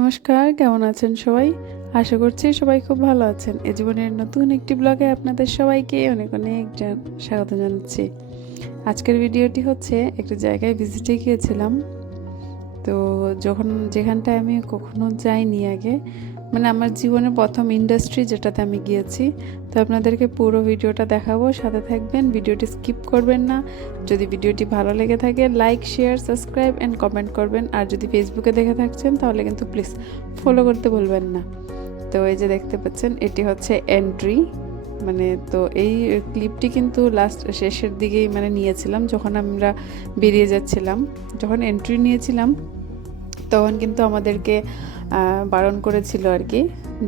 নমস্কার, কেমন আছেন সবাই? আশা করছি সবাই খুব ভালো আছেন। এ জীবনের নতুন একটি ব্লগে আপনাদের সবাইকে অনেক অনেক স্বাগত জানাচ্ছি। আজকের ভিডিওটি হচ্ছে একটা জায়গায় ভিজিটে গিয়েছিলাম। তো যেখানটায় আমি কখনো যাইনি আগে, মানে আমার জীবনের প্রথম ইন্ডাস্ট্রি যেটাতে আমি গিয়েছি। তো আপনাদেরকে পুরো ভিডিওটা দেখাবো, সাথে থাকবেন, ভিডিওটি স্কিপ করবেন না। যদি ভিডিওটি ভালো লেগে থাকে like, share, subscribe and comment করবেন। আর যদি ফেসবুকে দেখে থাকছেন তাহলে কিন্তু প্লিজ ফলো করতে ভুলবেন না। তো এই যে দেখতে পাচ্ছেন, এটি হচ্ছে এন্ট্রি, মানে তো এই ক্লিপটি কিন্তু শেষের দিকেই মানে নিয়েছিলাম, যখন আমরা বেরিয়ে যাচ্ছিলাম। যখন এন্ট্রি নিয়েছিলাম তখন কিন্তু আমাদেরকে বারণ করেছিল আর কি,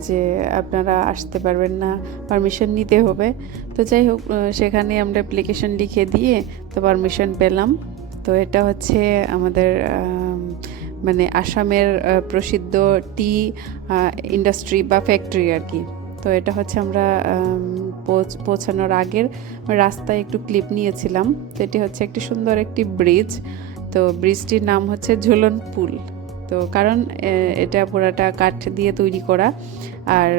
যে আপনারা আসতে পারবেন না, পারমিশন নিতে হবে। তো যাই হোক, সেখানে আমরা অ্যাপ্লিকেশন লিখে দিয়ে তো পারমিশন পেলাম। তো এটা হচ্ছে আমাদের মানে আসামের প্রসিদ্ধ টি ইন্ডাস্ট্রি বা ফ্যাক্টরি আর কি। তো এটা হচ্ছে আমরা পৌঁছানোর আগের রাস্তায় একটু ক্লিপ নিয়েছিলাম। তো এটি হচ্ছে একটি সুন্দর একটি ব্রিজ। তো ব্রিজটির নাম হচ্ছে ঝুলন পুল। তো কারণ এটা পুরাটা কাঠ দিয়ে তৈরি করা, আর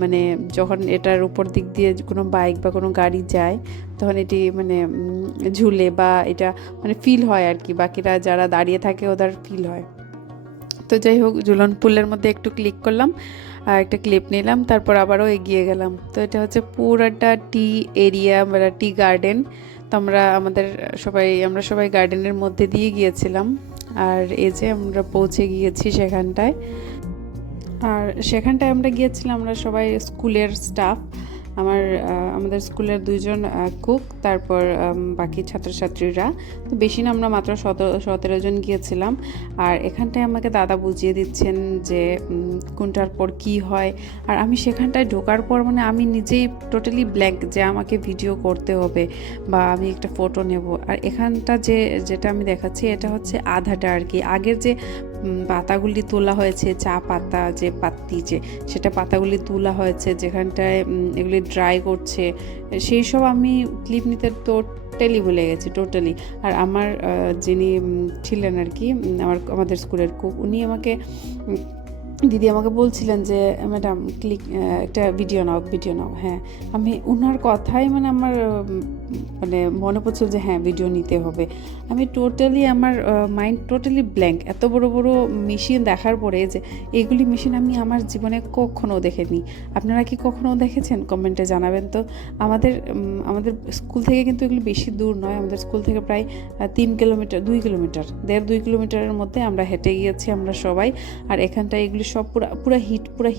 মানে যখন এটার উপর দিক দিয়ে কোনো বাইক বা কোনো গাড়ি যায় তখন এটি মানে ঝুলে বা এটা মানে ফিল হয় আর কি, বাকিরা যারা দাঁড়িয়ে থাকে ওদের ফিল হয়। তো যাই হোক, ঝুলন পুলের মধ্যে একটু ক্লিক করলাম আর একটা ক্লিপ নিলাম, তারপর আবারও এগিয়ে গেলাম। তো এটা হচ্ছে পুরাটা টি এরিয়া বা টি গার্ডেন। তো আমরা সবাই গার্ডেনের মধ্যে দিয়ে গিয়েছিলাম। আর এই যে আমরা পৌঁছে গিয়েছি সেখানটায়। আর সেখানটায় আমরা গিয়েছিলাম, আমরা সবাই স্কুলের স্টাফ। আমাদের স্কুলের 2জন কুক, তারপর বাকি ছাত্রছাত্রীরা। তো বেশি না, আমরা মাত্র 17 জন গিয়েছিলাম। আর এখানটায় আমাকে দাদা বুঝিয়ে দিচ্ছেন যে কোনটার পর কি হয়। আর আমি সেখানটায় ঢোকার পর মানে আমি নিজেই টোটালি ব্ল্যাঙ্ক, যে আমাকে ভিডিও করতে হবে বা আমি একটা ফটো নেব। আর এখানটা যেটা আমি দেখাচ্ছি এটা হচ্ছে আধাটা আর কি, আগের যে পাতাগুলি তোলা হয়েছে, চা পাতা যে পাত্তি, সেটা পাতাগুলি তোলা হয়েছে যেখানটায় এগুলি ড্রাই করছে, সেই সব আমি ক্লিপ নিতে টোটালি ভুলে গেছি, টোটালি। আর আমার যিনি ছিলেন আর কি, আমাদের স্কুলের কুক, দিদি আমাকে বলছিলেন যে ম্যাডাম একটা ভিডিও নাও। হ্যাঁ, আমি ওনার কথাই মানে আমার মানে মনে পড়ছিল যে হ্যাঁ, ভিডিও নিতে হবে। আমি টোটালি আমার মাইন্ড টোটালি ব্ল্যাঙ্ক, এত বড় বড় মেশিন দেখার পরে, যে এইগুলি মেশিন আমি আমার জীবনে কখনও দেখিনি। আপনারা কি কখনও দেখেছেন? কমেন্টে জানাবেন তো। আমাদের স্কুল থেকে কিন্তু এগুলি বেশি দূর নয়, আমাদের স্কুল থেকে প্রায় 2 কিলোমিটারের মধ্যে আমরা হেঁটে গিয়েছি আমরা সবাই। আর এখানটায় এগুলি সব পুরা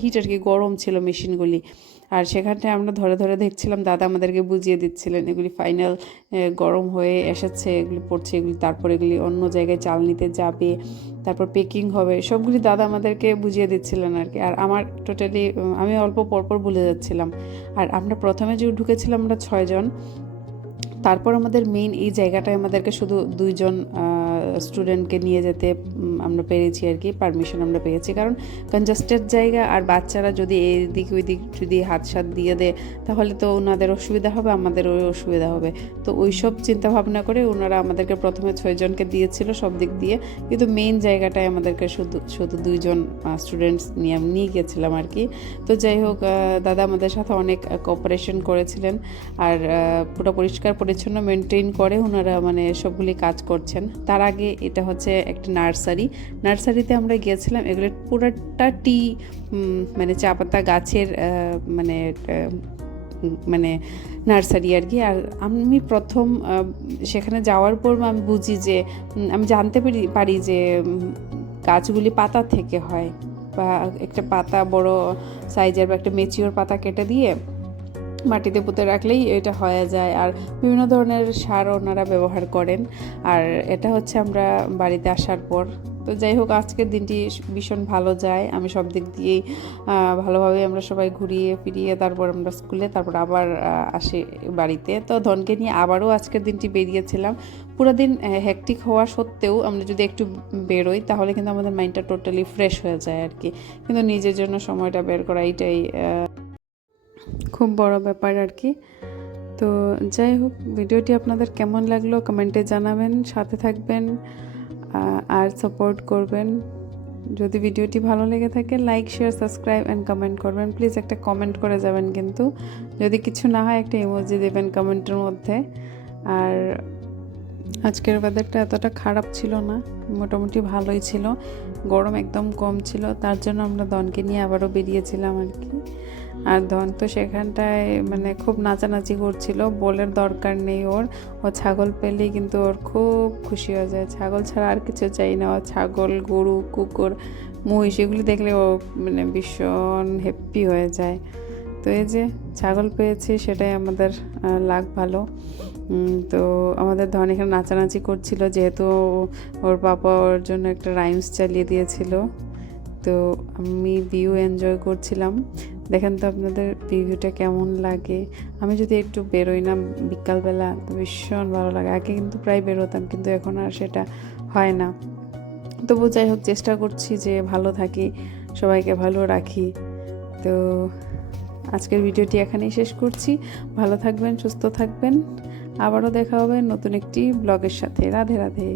হিট আর কি, গরম ছিল মেশিনগুলি। আর সেখানটায় আমরা ধরে ধরে দেখছিলাম, দাদা আমাদেরকে বুঝিয়ে দিচ্ছিলেন এগুলি ফাইনাল গরম হয়ে এসেছে, এগুলি পড়ছে, এগুলি তারপর এগুলি অন্য জায়গায় চাল নিতে যাবে, তারপর পেকিং হবে, সবগুলি দাদা আমাদেরকে বুঝিয়ে দিচ্ছিলেন আর কি। আর আমার টোটালি আমি অল্প পরপর ভুলে যাচ্ছিলাম। আর আমরা প্রথমে যে ঢুকেছিলাম আমরা 6 জন, তারপর আমাদের মেইন এই জায়গাটায় আমাদেরকে শুধু 2জন স্টুডেন্টকে নিয়ে যেতে আমরা পেরেছি আর কি, পারমিশন আমরা পেয়েছি। কারণ কনজাস্টেড জায়গা, আর বাচ্চারা যদি এদিক ওই দিক যদি হাত দিয়ে দেয় তাহলে তো ওনাদের অসুবিধা হবে, আমাদেরও অসুবিধা হবে। তো ওই সব চিন্তা ভাবনা করে ওনারা আমাদেরকে প্রথমে 6 জনকে দিয়েছিল সব দিক দিয়ে, কিন্তু মেইন জায়গাটায় আমাদেরকে শুধু 2জন স্টুডেন্টস নিয়ে গিয়েছিলাম আর কি। তো যাই হোক, দাদা আমাদের সাথে অনেক কোঅপারেশন করেছিলেন। আর পুরো পরিষ্কার পরিচ্ছন্ন মেনটেন করে ওনারা মানে সবগুলি কাজ করছেন। তার আগে এটা হচ্ছে একটা নার্সারিতে আমরা গিয়েছিলাম। এগুলো পুরোটা টি মানে চা পাতা গাছের মানে নার্সারি আর কি। আর আমি প্রথম সেখানে যাওয়ার পর আমি বুঝি যে আমি জানতে পারি যে গাছগুলি পাতা থেকে হয়, বা একটা পাতা বড় সাইজের বা একটা মেচিওর পাতা কেটে দিয়ে মাটিতে পুঁতে রাখলেই এটা হয়ে যায়। আর বিভিন্ন ধরনের সার ওনারা ব্যবহার করেন। আর এটা হচ্ছে আমরা বাড়িতে আসার পর। তো যাই হোক, আজকের দিনটি ভীষণ ভালো যায়, আমি সব দিক দিয়েই ভালোভাবে আমরা সবাই ঘুরিয়ে ফিরিয়ে তারপর আমরা স্কুলে, তারপর আবার আসি বাড়িতে। তো ধনকে নিয়ে আবারও আজকের দিনটি বেরিয়েছিলাম। পুরো দিন হেকটিক হওয়া সত্ত্বেও আমরা যদি একটু বেরোই তাহলে কিন্তু আমাদের মাইন্ডটা টোটালি ফ্রেশ হয়ে যায় আর কি। কিন্তু নিজের জন্য সময়টা বের করা এটাই খুব বড় ব্যাপার আর কি। তো যাই হোক, ভিডিওটি আপনাদের কেমন লাগলো কমেন্টে জানাবেন, সাথে থাকবেন আর সাপোর্ট করবেন। যদি ভিডিওটি ভালো লেগে থাকে like share subscribe and comment করবেন। প্লিজ একটা কমেন্ট করে যাবেন, কিন্তু যদি কিছু না হয় একটা ইমোজি দেবেন কমেন্টের মধ্যে। আর আজকের ওয়েদারটা এতটা খারাপ ছিল না, মোটামুটি ভালোই ছিল, গরম একদম কম ছিল। তার জন্য আমরা দনকে নিয়ে আবারও বেরিয়েছিলাম আর কি। আর ধন তো সেখানটায় মানে খুব নাচানাচি করছিল, বলার দরকার নেই ওর। ও ছাগল পেলেই কিন্তু ওর খুব খুশি হয়ে যায়, ছাগল ছাড়া আর কিছু চাই না। ও ছাগল, গরু, কুকুর, মহিষ এগুলি দেখলে ও মানে ভীষণ হ্যাপি হয়ে যায়। তো এই যে ছাগল পেয়েছি, সেটাই আমাদের লাক ভালো। তো আমাদের ধন এখানে নাচানাচি করছিল, যেহেতু ওর পাপা ওর জন্য একটা রাইমস চালিয়ে দিয়েছিল। তো আমি ভিউ এনজয় করছিলাম। দেখেন তো আপনাদের ভিউটা কেমন লাগে। আমি যদি একটু বেরোই না বিকালবেলা তো ভীষণ ভালো লাগে। আগে কিন্তু প্রায় বেরোতাম, কিন্তু এখন আর সেটা হয় না। তবু যাই হোক, চেষ্টা করছি যে ভালো থাকি, সবাইকে ভালো রাখি। তো আজকের ভিডিওটি এখানেই শেষ করছি। ভালো থাকবেন, সুস্থ থাকবেন। আবারও দেখা হবে নতুন একটি ব্লগের সাথে। রাধে রাধে।